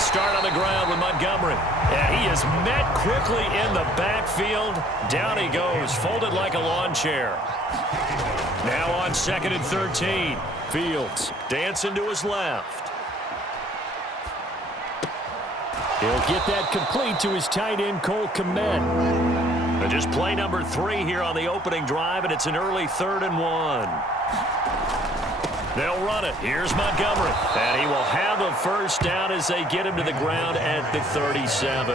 They'll start on the ground with Montgomery. And he is met quickly in the backfield. Down he goes, folded like a lawn chair. Now on 2nd and 13. Fields dancing to his left. He'll get that complete to his tight end, Cole Kmet. And just play number 3 here on the opening drive, and it's an early 3rd and 1. They'll run it. Here's Montgomery. And he will have a first down as they get him to the ground at the 37.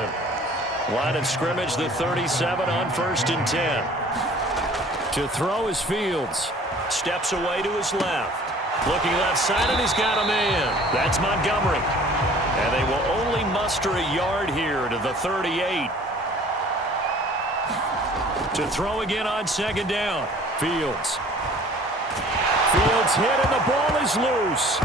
Line of scrimmage, the 37 on 1st and 10. To throw is Fields. Steps away to his left. Looking left side, and he's got a man. That's Montgomery. And they will only muster a yard here to the 38. To throw again on 2nd down. Fields. Fields hit, and the ball is loose.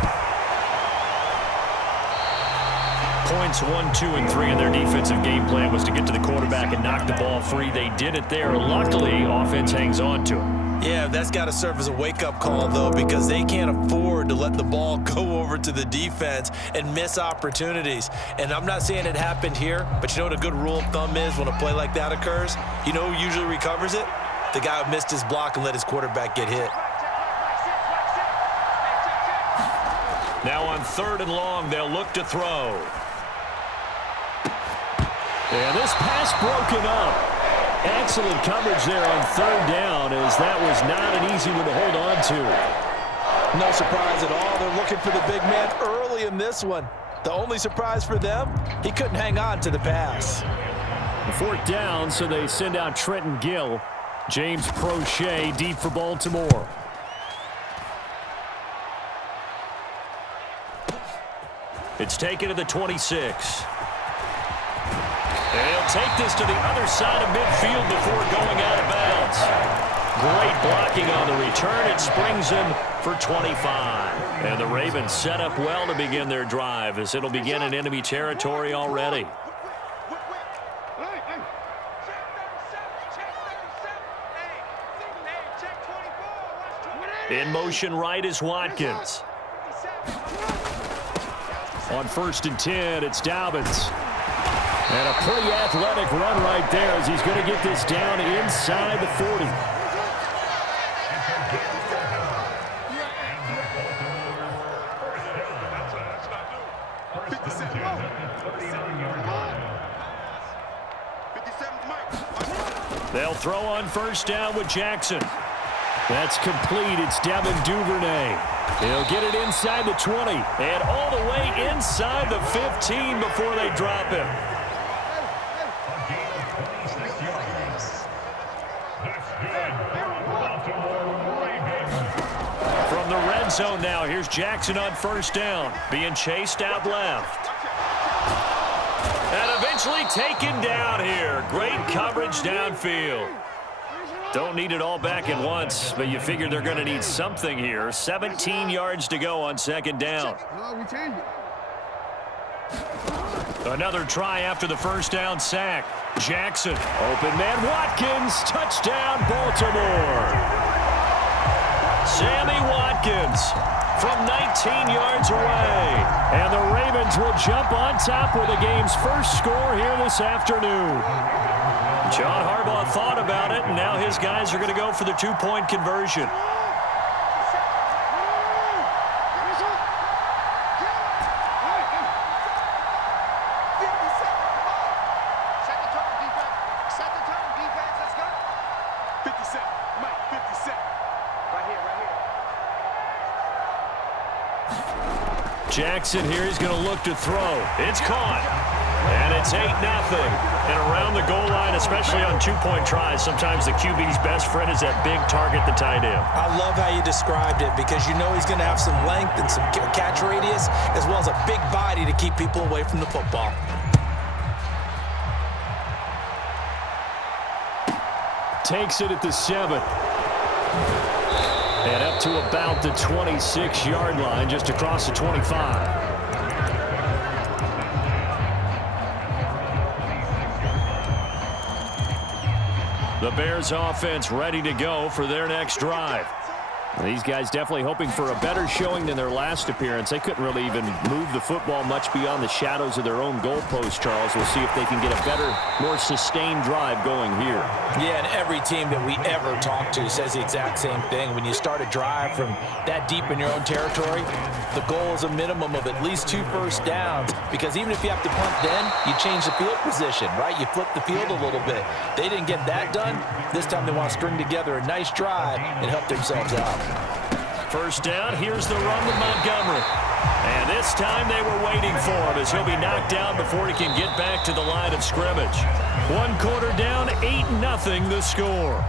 Points 1, 2, and 3 in their defensive game plan was to get to the quarterback and knock the ball free. They did it there. Luckily, offense hangs on to it. Yeah, that's got to serve as a wake-up call, though, because they can't afford to let the ball go over to the defense and miss opportunities. And I'm not saying it happened here, but you know what a good rule of thumb is when a play like that occurs? You know who usually recovers it? The guy who missed his block and let his quarterback get hit. Now on 3rd and long, they'll look to throw. And this pass broken up. Excellent coverage there on 3rd down, as that was not an easy one to hold on to. No surprise at all. They're looking for the big man early in this one. The only surprise for them, he couldn't hang on to the pass. 4th down, so they send out Trenton Gill. James Prochet deep for Baltimore. It's taken to the 26. And he'll take this to the other side of midfield before going out of bounds. Great blocking on the return. It springs him for 25. And the Ravens set up well to begin their drive, as it'll begin in enemy territory already. In motion right is Watkins. On 1st and 10, it's Dobbins. And a pretty athletic run right there, as he's going to get this down inside the 40. They'll throw on 1st down with Jackson. That's complete. It's Devin Duvernay. He'll get it inside the 20 and all the way inside the 15 before they drop him. From the red zone now, here's Jackson on 1st down, being chased out left. And eventually taken down here. Great coverage downfield. Don't need it all back at once, but you figure they're going to need something here. 17 yards to go on 2nd down. Another try after the 1st down sack. Jackson, open man, Watkins, touchdown, Baltimore. Sammy Watkins from 19 yards away. And the Ravens will jump on top with the game's first score here this afternoon. John Harbaugh thought about it, and now his guys are going to go for the 2-point conversion. Jackson here, he's going to look to throw. It's caught. And it's 8-0. And around the goal line, especially on 2-point tries, sometimes the QB's best friend is that big target, the tight end. I love how you described it, because you know he's going to have some length and some catch radius, as well as a big body to keep people away from the football. Takes it at the 7. And up to about the 26-yard line, just across the 25. The Bears offense ready to go for their next drive. These guys definitely hoping for a better showing than their last appearance. They couldn't really even move the football much beyond the shadows of their own goalpost, Charles. We'll see if they can get a better, more sustained drive going here. Yeah, and every team that we ever talk to says the exact same thing. When you start a drive from that deep in your own territory, the goal is a minimum of at least 2 first downs, because even if you have to punt then, you change the field position, right? You flip the field a little bit. They didn't get that done. This time they want to string together a nice drive and help themselves out. First down, here's the run with Montgomery. And this time they were waiting for him as he'll be knocked down before he can get back to the line of scrimmage. 1 quarter down, 8-0 the score.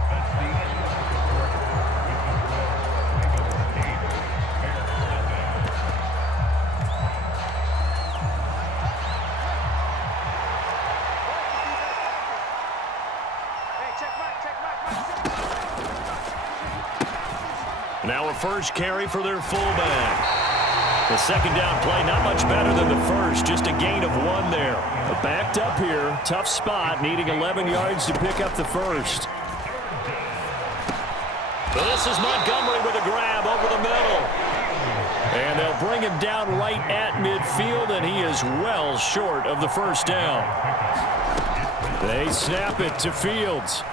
Now a first carry for their fullback. The second down play not much better than the first, just a gain of 1 there. But backed up here, tough spot, needing 11 yards to pick up the first. This is Montgomery with a grab over the middle. And they'll bring him down right at midfield, and he is well short of the first down. They snap it to Fields.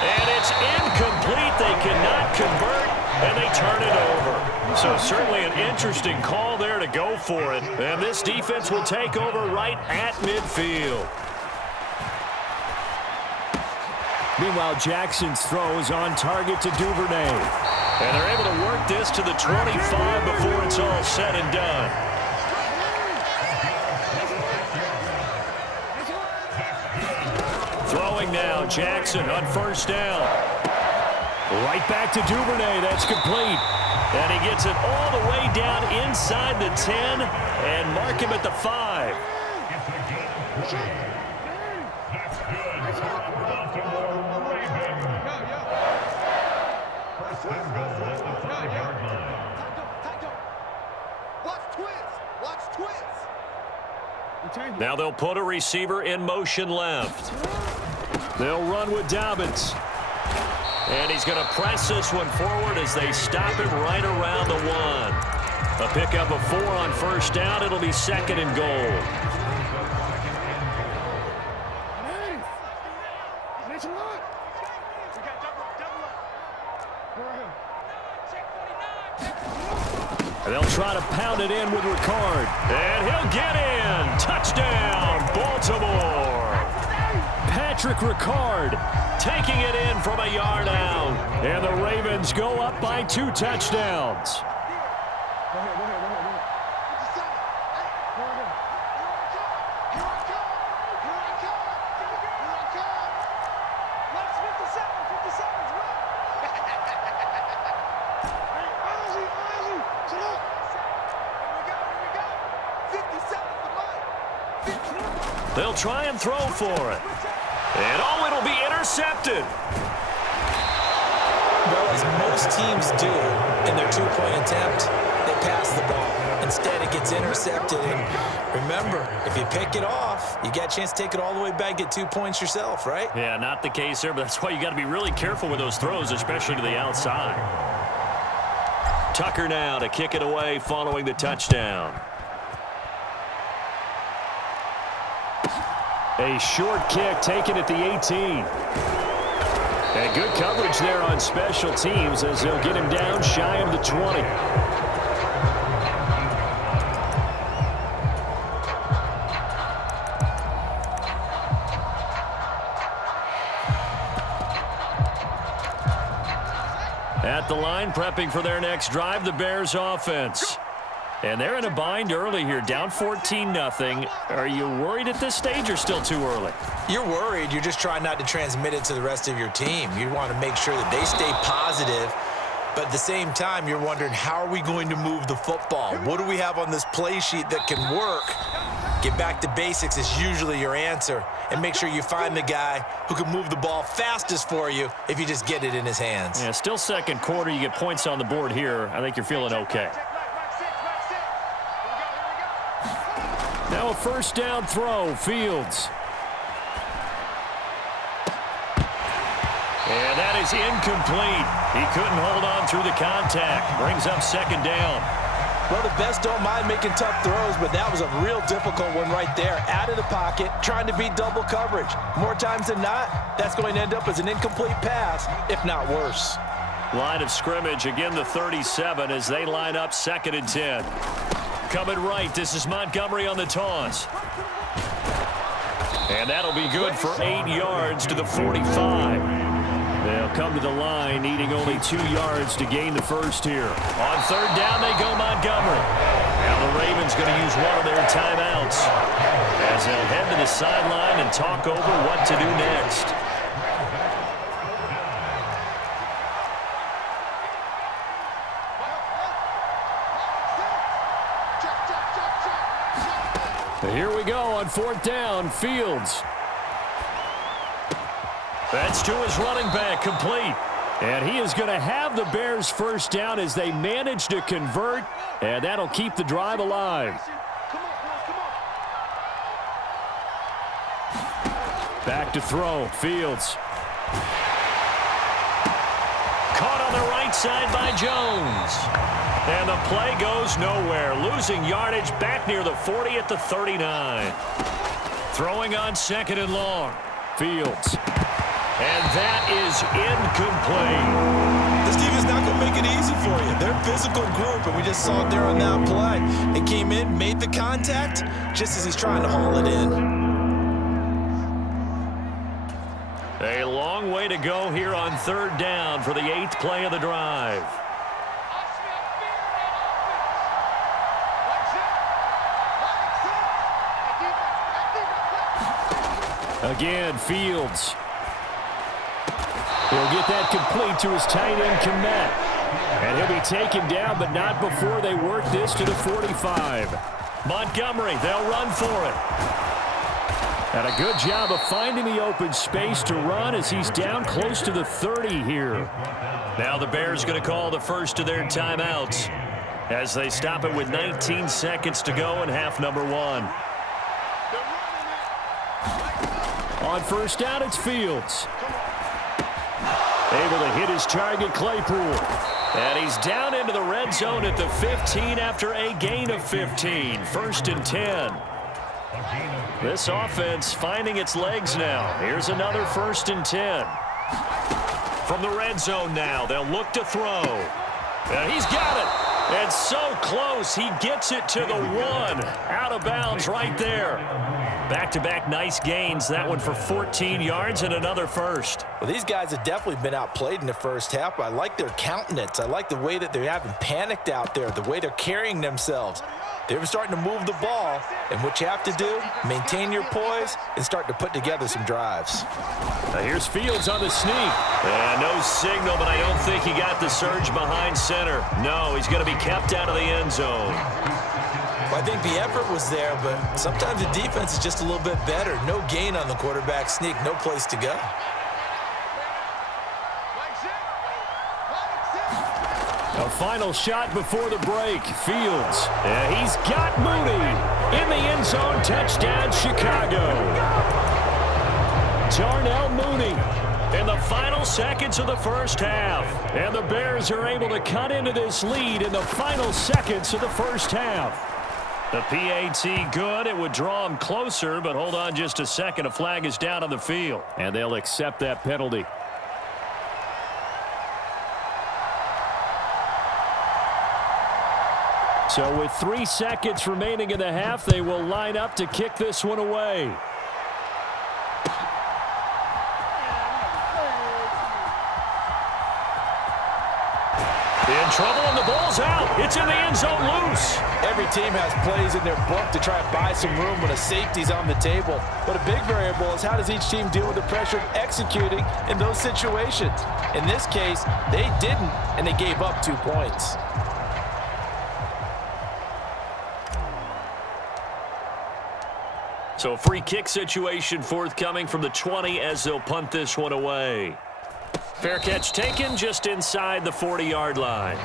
And it's incomplete. They cannot convert, and they turn it over. So certainly an interesting call there to go for it. And this defense will take over right at midfield. Meanwhile, Jackson's throw is on target to Duvernay. And they're able to work this to the 25 before it's all said and done. Throwing now, Jackson on first down. Right back to Duvernay. That's complete. And he gets it all the way down inside the 10 and mark him at the 5. Now they'll put a receiver in motion left. They'll run with Dobbins. And he's going to press this one forward as they stop him right around the 1. A pickup of 4 on first down. It'll be second and goal. They'll try to pound it in with Ricard. And he'll get in. Touchdown, Baltimore. Patrick Ricard taking it in from a yard out. And the Ravens go up by 2 touchdowns. They'll try and throw for it. And oh, it'll be intercepted. Well, as most teams do in their 2-point attempt, they pass the ball. Instead, it gets intercepted. And remember, if you pick it off, you got a chance to take it all the way back, get 2 points yourself, right? Yeah, not the case there, but that's why you got to be really careful with those throws, especially to the outside. Tucker now to kick it away following the touchdown. A short kick taken at the 18. And good coverage there on special teams as they'll get him down shy of the 20. At the line, prepping for their next drive, the Bears offense. And they're in a bind early here, down 14-0. Are you worried at this stage or still too early? You're worried. You're just trying not to transmit it to the rest of your team. You want to make sure that they stay positive. But at the same time, you're wondering, how are we going to move the football? What do we have on this play sheet that can work? Get back to basics is usually your answer. And make sure you find the guy who can move the ball fastest for you if you just get it in his hands. Yeah, still second quarter. You get points on the board here. I think you're feeling okay. Now a first down throw, Fields. And that is incomplete. He couldn't hold on through the contact. Brings up second down. Well, the best don't mind making tough throws, but that was a real difficult one right there. Out of the pocket, trying to beat double coverage. More times than not, that's going to end up as an incomplete pass, if not worse. Line of scrimmage, again the 37 as they line up 2nd and 10. Coming right, this is Montgomery on the toss. And that'll be good for 8 yards to the 45. They'll come to the line, needing only 2 yards to gain the first here. On 3rd down, they go Montgomery. Now the Ravens going to use one of their timeouts as they'll head to the sideline and talk over what to do next. Here we go on 4th down, Fields. That's to his running back, complete. And he is going to have the Bears first down as they manage to convert, and that'll keep the drive alive. Back to throw, Fields. Caught on the right side by Jones. And the play goes nowhere. Losing yardage back near the 40 at the 39. Throwing on 2nd and long. Fields. And that is incomplete. This team is not going to make it easy for you. They're a physical group, and we just saw it there on that play. It came in, made the contact, just as he's trying to haul it in. A long way to go here on 3rd down for the 8th play of the drive. Again, Fields. He'll get that complete to his tight end, Kmet. And he'll be taken down, but not before they work this to the 45. Montgomery, they'll run for it. And a good job of finding the open space to run as he's down close to the 30 here. Now the Bears going to call the first of their timeouts as they stop it with 19 seconds to go in half number 1. On 1st down, it's Fields. Able to hit his target, Claypool. And he's down into the red zone at the 15 after a gain of 15. 1st and 10. This offense finding its legs now. Here's another 1st and 10. From the red zone now, they'll look to throw. And he's got it. And so close, he gets it to the 1. Out of bounds right there. Back-to-back nice gains. That one for 14 yards and another first. Well, these guys have definitely been outplayed in the first half. I like their countenance. I like the way that they haven't panicked out there, the way they're carrying themselves. They're starting to move the ball, and what you have to do, maintain your poise and start to put together some drives. Now here's Fields on the sneak. And no signal, but I don't think he got the surge behind center. No, he's going to be kept out of the end zone. Well, I think the effort was there, but sometimes the defense is just a little bit better. No gain on the quarterback sneak, no place to go. A final shot before the break. Fields. And he's got Mooney in the end zone. Touchdown, Chicago. Darnell Mooney in the final seconds of the first half. And the Bears are able to cut into this lead in the final seconds of the first half. The PAT good. It would draw him closer, but hold on just a second. A flag is down on the field, and they'll accept that penalty. So with 3 seconds remaining in the half, they will line up to kick this one away. In trouble, and the ball's out. It's in the end zone, loose. Every team has plays in their book to try and buy some room when a safety's on the table. But a big variable is how does each team deal with the pressure of executing in those situations. In this case, they didn't, and they gave up 2 points. So a free kick situation forthcoming from the 20 as they'll punt this one away. Fair catch taken just inside the 40-yard line.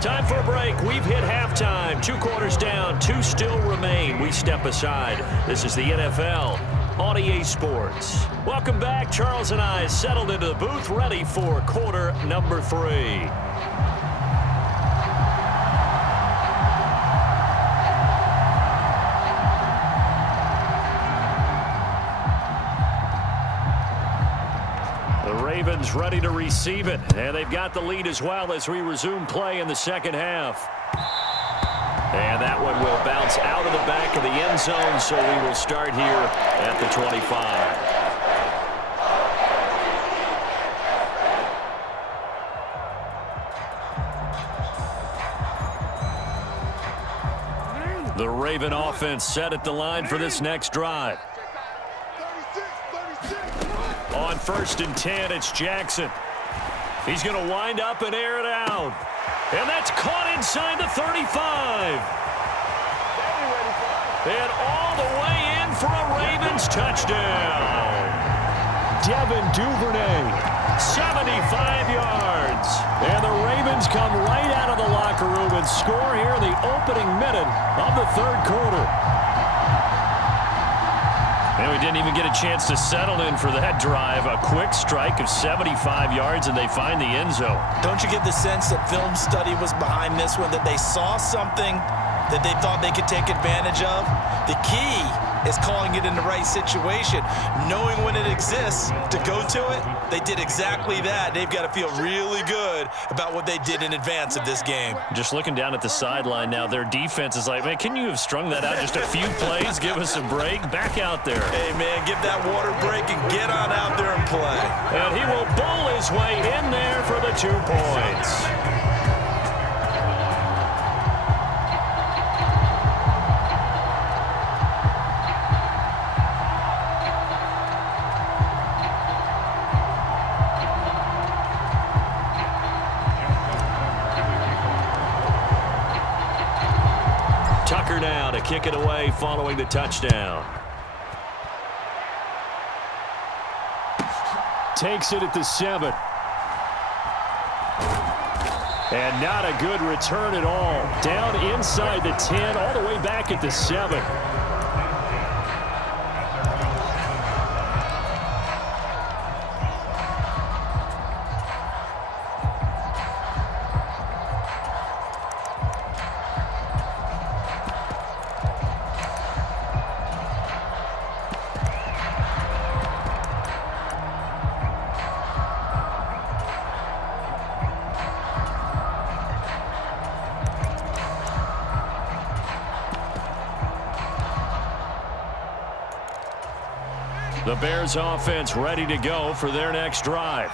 Time for a break. We've hit halftime. 2 quarters down. 2 still remain. We step aside. This is the NFL on EA Sports. Welcome back. Charles and I settled into the booth, ready for quarter number 3. The Ravens ready to receive it, and they've got the lead as well as we resume play in the second half. And that one will bounce out of the back of the end zone, so we will start here at the 25. The Raven offense set at the line for this next drive. On 1st and 10, it's Jackson. He's going to wind up and air it out. And that's caught inside the 35. And all the way in for a Ravens touchdown. Devin Duvernay, 75 yards. And the Ravens come right out of the locker room and score here in the opening minute of the third quarter. And we didn't even get a chance to settle in for that drive. A quick strike of 75 yards, and they find the end zone. Don't you get the sense that film study was behind this one, that they saw something that they thought they could take advantage of? The key is calling it in the right situation, knowing when it exists to go to it. They did exactly that. They've got to feel really good about what they did in advance of this game. Just looking down at the sideline now, their defense is like, man, can you have strung that out just a few plays? Give us a break. Back out there. Hey, man, give that water break and get on out there and play. And he will bowl his way in there for the 2 points. Now to kick it away following the touchdown. Takes it at the 7. And not a good return at all. Down inside the 10, all the way back at the 7. The Bears offense ready to go for their next drive.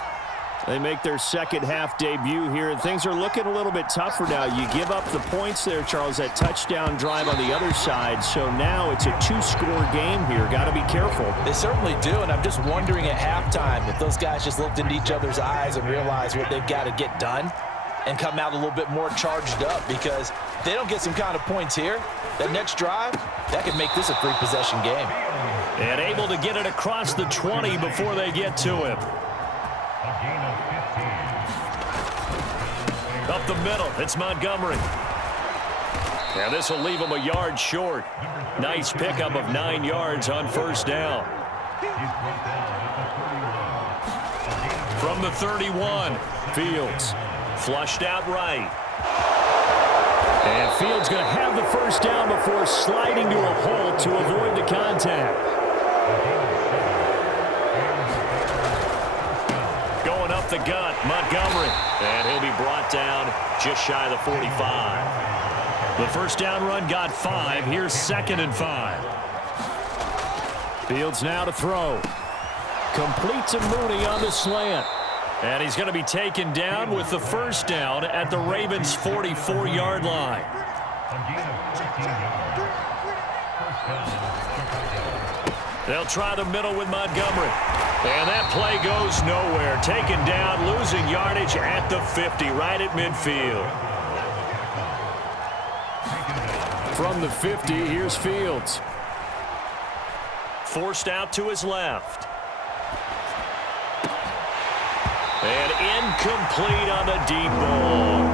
They make their second half debut here, and things are looking a little bit tougher now. You give up the points there, Charles, that touchdown drive on the other side. So now it's a 2-score game here. Got to be careful. They certainly do, and I'm just wondering at halftime if those guys just looked into each other's eyes and realized what they've got to get done and come out a little bit more charged up, because if they don't get some kind of points here, that next drive, that could make this a 3-possession game. And able to get it across the 20 before they get to him. Up the middle, it's Montgomery. And this will leave him a yard short. Nice pickup of 9 yards on 1st down. From the 31, Fields flushed out right. And Fields going to have the 1st down before sliding to a halt to avoid the contact. Going up the gut, Montgomery. And he'll be brought down just shy of the 45. The 1st down run got 5. Here's 2nd and 5. Fields now to throw. Complete to Mooney on the slant. And he's going to be taken down with the 1st down at the Ravens' 44-yard line. They'll try the middle with Montgomery. And that play goes nowhere. Taken down, losing yardage at the 50, right at midfield. From the 50, here's Fields. Forced out to his left. And incomplete on the deep ball.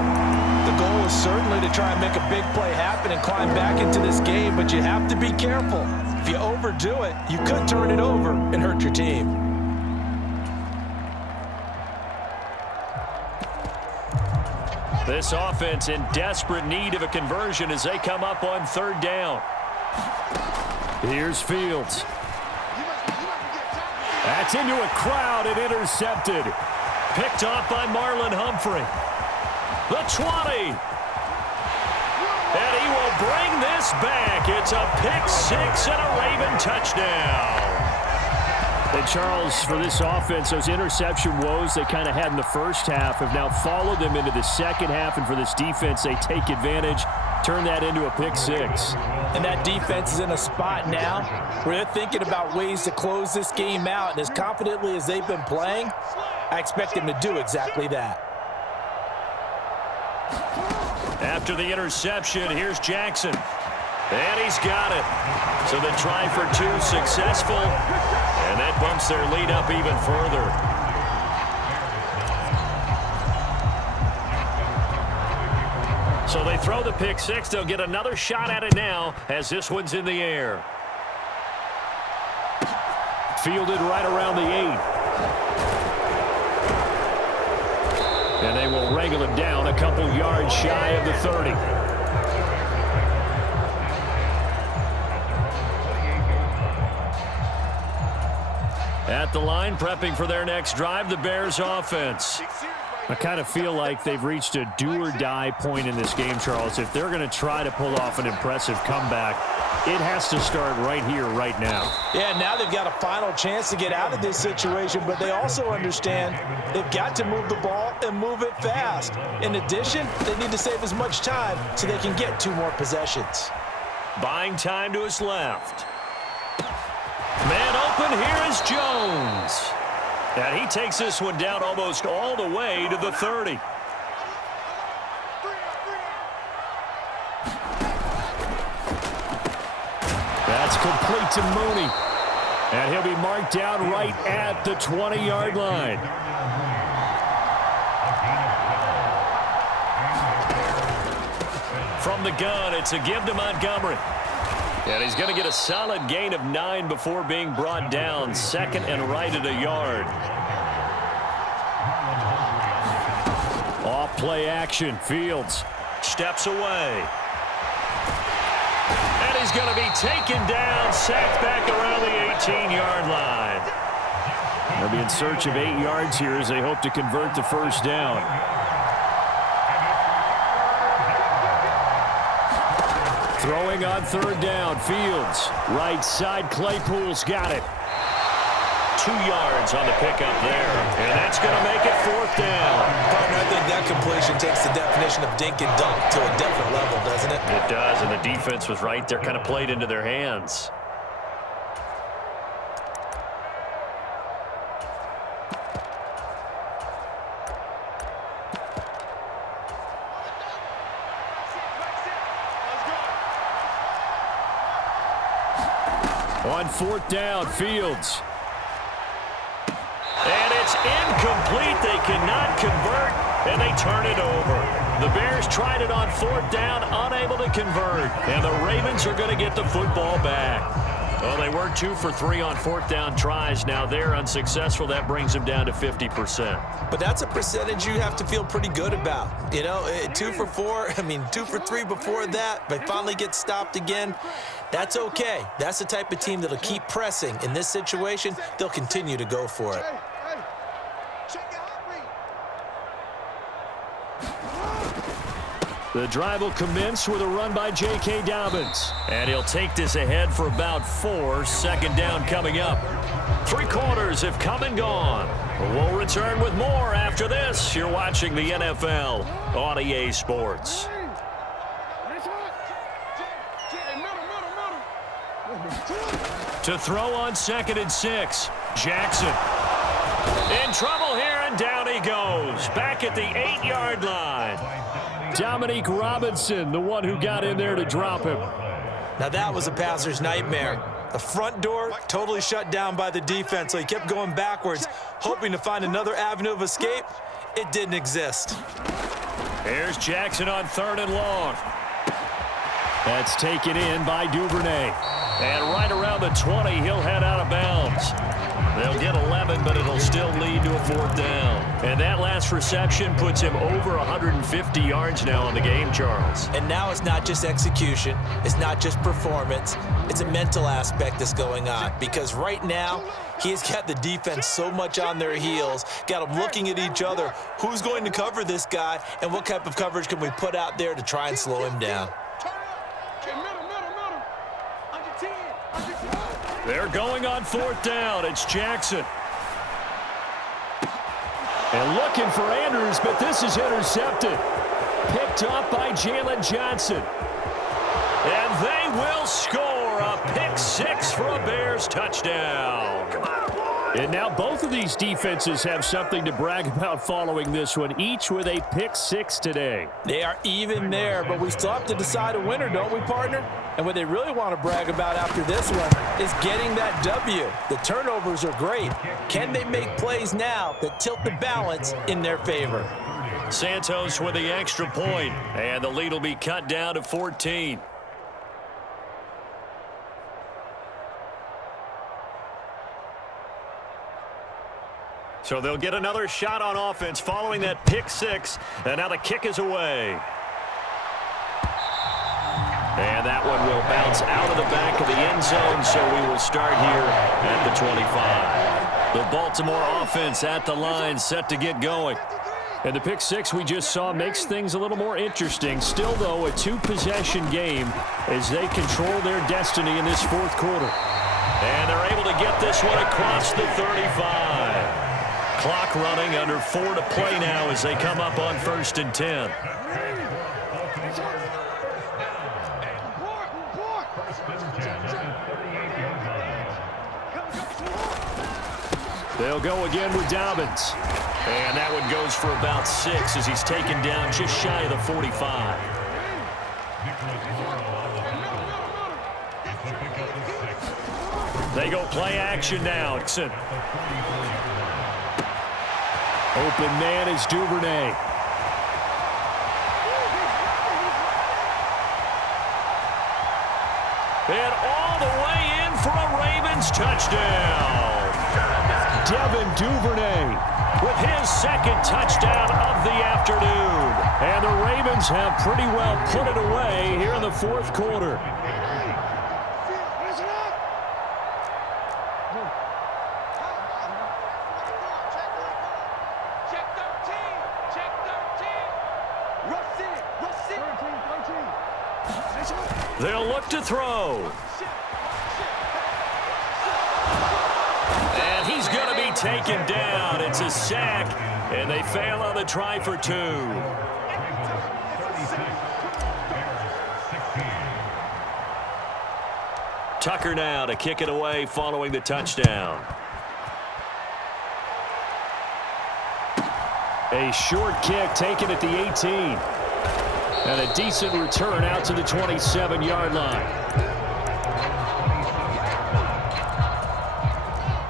The goal is certainly to try and make a big play happen and climb back into this game, but you have to be careful. If you overdo it, you could turn it over and hurt your team. This offense in desperate need of a conversion as they come up on third down. Here's Fields. That's into a crowd and intercepted. Picked off by Marlon Humphrey. The 20. And he will bring this back. It's a pick six and a Raven touchdown. And Charles, for this offense, those interception woes they kind of had in the first half have now followed them into the second half. And for this defense, they take advantage, turn that into a pick six. And that defense is in a spot now where they're thinking about ways to close this game out. And as confidently as they've been playing, I expect them to do exactly that. After the interception, here's Jackson. And he's got it. So the try for two successful. And that bumps their lead up even further. So they throw the pick six. They'll get another shot at it now as this one's in the air. Fielded right around the 8. And they will wrangle him down a couple yards shy of the 30. At the line, prepping for their next drive, the Bears offense. I kind of feel like they've reached a do-or-die point in this game, Charles. If they're going to try to pull off an impressive comeback, it has to start right here, right now. Yeah, now they've got a final chance to get out of this situation, but they also understand they've got to move the ball and move it fast. In addition, they need to save as much time so they can get 2 more possessions. Buying time to his left. Man open, here is Jones. And he takes this one down almost all the way to the 30. That's complete to Mooney. And he'll be marked down right at the 20-yard line. From the gun, it's a give to Montgomery. And he's going to get a solid gain of 9 before being brought down. Second and right at a yard. Off play action. Fields steps away. And he's going to be taken down, sacked back around the 18-yard line. They'll be in search of 8 yards here as they hope to convert the first down. Throwing on third down, Fields. Right side, Claypool's got it. 2 yards on the pickup there. And that's going to make it fourth down. Partner, I think that completion takes the definition of dink and dunk to a different level, doesn't it? It does, and the defense was right there, kind of played into their hands. On fourth down, Fields. And it's incomplete. They cannot convert, and they turn it over. The Bears tried it on fourth down, unable to convert. And the Ravens are going to get the football back. Well, they were 2 for 3 on fourth down tries. Now they're unsuccessful. That brings them down to 50%. But that's a percentage you have to feel pretty good about. You know, 2 for 4, 2 for 3 before that. They finally get stopped again. That's okay. That's the type of team that'll keep pressing. In this situation, they'll continue to go for it. The drive will commence with a run by J.K. Dobbins. And he'll take this ahead for about 4. Second down coming up. 3 quarters have come and gone. We'll return with more after this. You're watching the NFL on EA Sports. To throw on 2nd and 6. Jackson. In trouble here, and down he goes. Back at the 8-yard line. Dominique Robinson, the one who got in there to drop him. Now that was a passer's nightmare. The front door totally shut down by the defense, so he kept going backwards, hoping to find another avenue of escape. It didn't exist. Here's Jackson on 3rd and long. That's taken in by Duvernay. And right around the 20, he'll head out of bounds. They'll get 11, but it'll still lead to a 4th down. And that last reception puts him over 150 yards now in the game, Charles. And now it's not just execution. It's not just performance. It's a mental aspect that's going on. Because right now, he has got the defense so much on their heels, got them looking at each other. Who's going to cover this guy, and what type of coverage can we put out there to try and slow him down? They're going on 4th down. It's Jackson. And looking for Andrews, but this is intercepted. Picked up by Jalen Johnson. And they will score a pick 6 for a Bears touchdown. And now both of these defenses have something to brag about following this one, each with a pick 6 today. They are even there, but we still have to decide a winner, don't we, partner? And what they really want to brag about after this one is getting that W. The turnovers are great. Can they make plays now that tilt the balance in their favor? Santos with the extra point, and the lead will be cut down to 14. So they'll get another shot on offense following that pick 6, and now the kick is away. And that one will bounce out of the back of the end zone, so we will start here at the 25. The Baltimore offense at the line, set to get going. And the pick 6 we just saw makes things a little more interesting. Still, though, a 2-possession game as they control their destiny in this 4th quarter. And they're able to get this one across the 35. Clock running, under 4 to play now as they come up on 1st and 10. They'll go again with Dobbins. And that one goes for about 6 as he's taken down just shy of the 45. They go play action now. Open man is Duvernay. And all the way in for a Ravens touchdown. Devin Duvernay with his 2nd touchdown of the afternoon. And the Ravens have pretty well put it away here in the 4th quarter. They'll look to throw. And he's going to be taken down. It's a sack, and they fail on the try for 2. Tucker now to kick it away following the touchdown. A short kick taken at the 18. And a decent return out to the 27-yard line.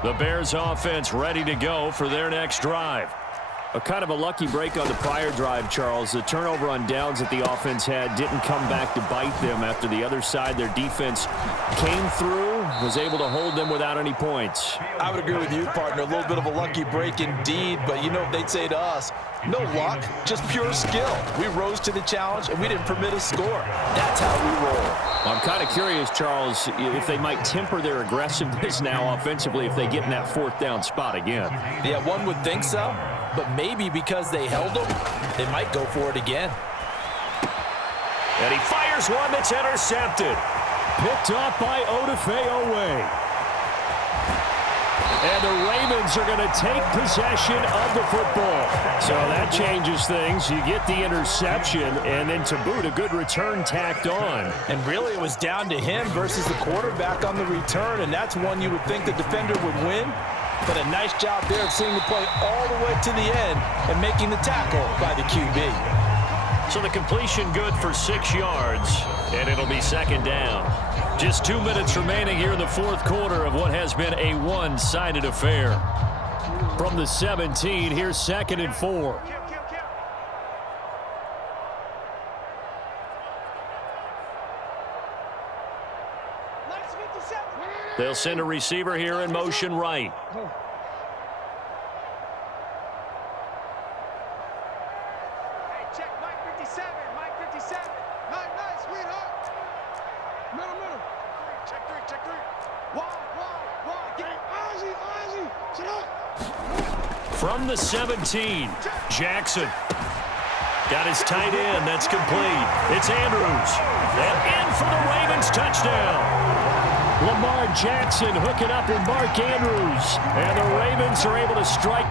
The Bears offense ready to go for their next drive. A kind of a lucky break on the prior drive, Charles. The turnover on downs that the offense had didn't come back to bite them after the other side. Their defense came through, was able to hold them without any points. I would agree with you, partner. A little bit of a lucky break indeed, but you know what they'd say to us? No luck, just pure skill. We rose to the challenge, and we didn't permit a score. That's how we roll. I'm kind of curious, Charles, if they might temper their aggressiveness now offensively if they get in that 4th down spot again. Yeah, one would think so, but maybe because they held them, they might go for it again. And he fires one that's intercepted. Picked off by Odafe Owe. And the Ravens are going to take possession of the football. So that changes things. You get the interception, and then to boot, a good return tacked on. And really, it was down to him versus the quarterback on the return, and that's one you would think the defender would win. But a nice job there of seeing the play all the way to the end and making the tackle by the QB. So the completion good for 6 yards, and it'll be 2nd down. Just 2 minutes remaining here in the 4th quarter of what has been a one-sided affair. From the 17, here's 2nd and 4. They'll send a receiver here in motion right. From the 17, Jackson. Got his tight end. That's complete. It's Andrews. And in for the Ravens touchdown. Lamar Jackson hooking up with Mark Andrews. And the Ravens are able to strike.